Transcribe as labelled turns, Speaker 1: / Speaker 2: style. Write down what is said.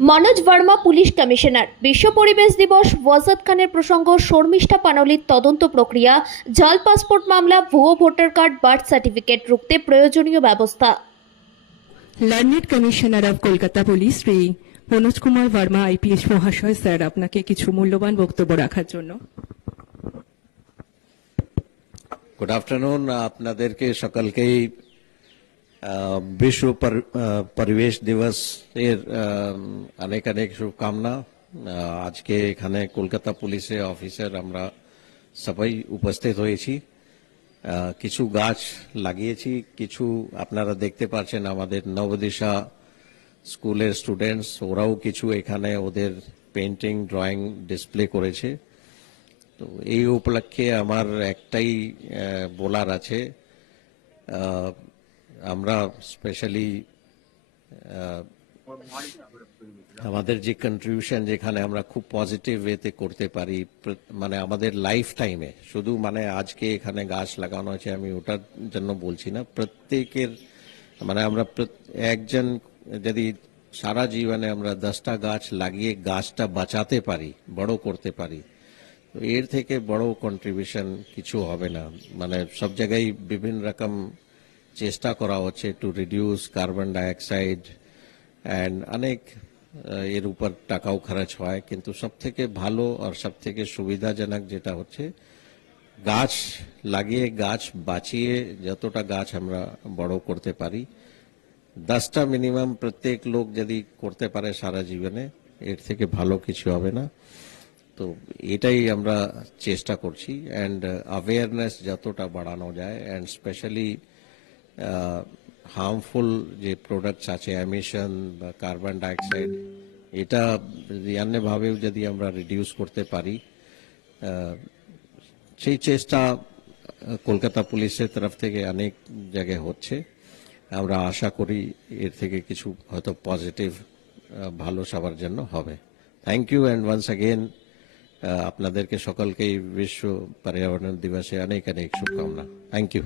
Speaker 1: Manoj Verma police commissioner. বিশ্ব পরিবেশ দিবস ওয়াজাদ খানের প্রসঙ্গ শর্মিষ্ঠা পানলির তদন্ত প্রক্রিয়া জাল পাসপোর্ট মামলা ভুয়ো ভোটার কার্ড বার্থ সার্টিফিকেট রুখতে প্রয়োজনীয় ব্যবস্থা।
Speaker 2: Learned commissioner of Kolkata police Shri Manoj Kumar Verma IPS মহাশয় স্যার আপনাকে কিছু মূল্যবান বক্তব্য রাখার জন্য।
Speaker 3: গুড আফটারনুন আপনাদেরকে সকলকেই। আহ, পরিবেশ দিবস এর অনেক অনেক শুভকামনা আজকে এখানে কলকাতা পুলিশের অফিসার আমরা সবাই উপস্থিত হয়েছি কিছু গাছ লাগিয়েছি কিছু আপনারা দেখতে পাচ্ছেন আমাদের নবদিশা স্কুলের স্টুডেন্টস ওরাও কিছু এখানে ওদের পেন্টিং ড্রয়িং ডিসপ্লে করেছে তো এই উপলক্ষে আমার একটাই বলার আছে আমরা স্পেশালি আমাদের যে কন্ট্রিবিউশন যেখানে আমরা খুব পজিটিভ ওয়েতে করতে পারি প্র- মানে আমাদের লাইফ টাইমে শুধু মানে আজকে এখানে গাছ লাগানো আছে, আমি ওটার জন্য বলছি না, প্রত্যেকের মানে আমরা প্রত- একজন যদি সারা জীবনে আমরা দশটা গাছ লাগিয়ে গাছটা বাঁচাতে পারি, বড় করতে পারি, তো এর থেকে বড় কন্ট্রিবিউশন কিছু হবে না। মানে সব জায়গায় বিভিন্ন রকম চেষ্টা করা হচ্ছে to reduce carbon dioxide and অনেক এর উপর টাকাও খরচ হয়। কিন্তু সব থেকে ভালো আর সব থেকে সুবিধাজনক যেটা হচ্ছে, গাছ লাগিয়ে, গাছ বাঁচিয়ে যতটা গাছ আমরা বড় করতে পারি, দশটা মিনিমাম প্রত্যেক লোক যদি করতে পারে সারা জীবনে, এর থেকে ভালো কিছু হবে না। তো এটাই আমরা চেষ্টা করছি। অ্যান্ড অ্যাওয়ারনেস যতটা বাড়ানো যায় অ্যান্ড স্পেশালি হার্মফুল যে প্রোডাক্টস আছে এমিশন বা কার্বন ডাইঅক্সাইড এটা যদি অন্যভাবেও যদি আমরা রিডিউস করতে পারি সেই চেষ্টা কলকাতা পুলিশের তরফ থেকে অনেক জায়গায় হচ্ছে। আমরা আশা করি এর থেকে কিছু হয়তো পজিটিভ ভালো সবার জন্য হবে। Thank you and once again আপনাদেরকে সকলকেই বিশ্ব পর্যাবরণ দিবসে অনেক অনেক শুভকামনা। Thank you